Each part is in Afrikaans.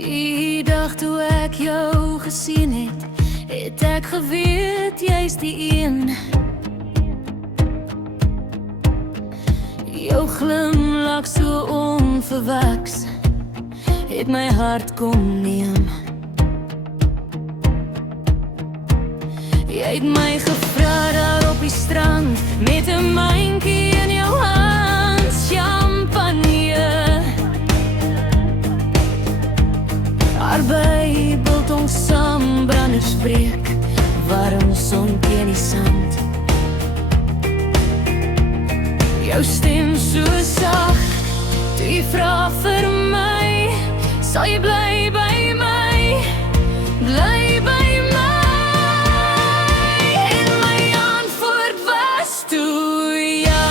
Die dag toe ek jou gesien het, het ek geweet jy's die een. Jou glimlach so onverwaks het my hart kom neem. Jy het my gevra daar op die strand met 'n mandjie in jou hand, champagne. Arbei biltong saam branders breek, warm son teen die sand. Jou stem so sag, toe jy vra vir my, sal jy bly by my, bly by my. En my antwoord was toe ja,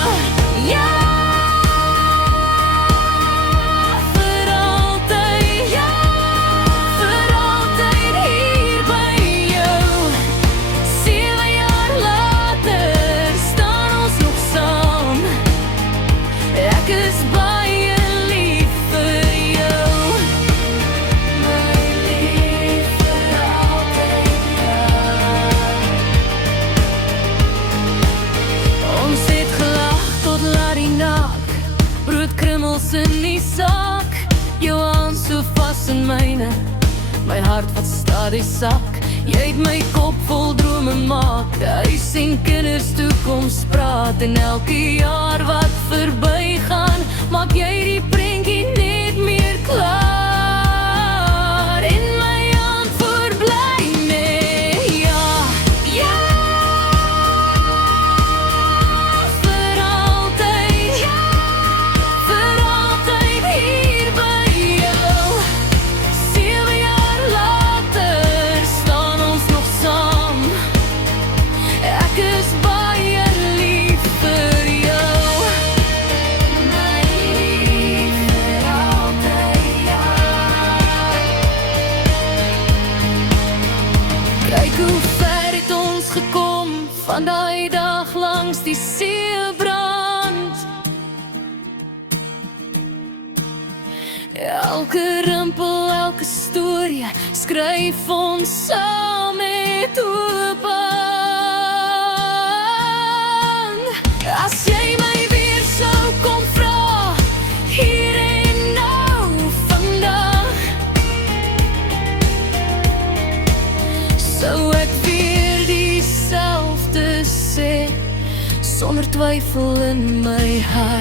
ja. Vir altyd, ja. Vir altyd hier by jou. 7 jaar later staan ons nog saam. Ek is baie lief vir jou. My lief vir altyd, ja. Ons het gelag tot laat die naak, broodkrummels in die sak. Jou hand so vas in myne, my hart wat stadig sak. Jy het my kop vol drome maak, huis en kinders toekoms praat. En elke jaar wat verbygaan, maak jy die prentjie net meer klaar. En my antwoord bly net ja, ja. Vir altyd, ja. Vir altyd hier by jou. 7 jaar later staan ons nog saam. Ek is baie lief vir jou. My lief vir altyd, ja. Kyk hoe ver het ons gekom, van daai dag langs die seebrand. Elke rimpel, elke storie, skryf ons saam met oop hand. As jy my weer sou kom vra, hier en nou vandag, sou ek weer dieselfde sê, sonder twyfel in my hart.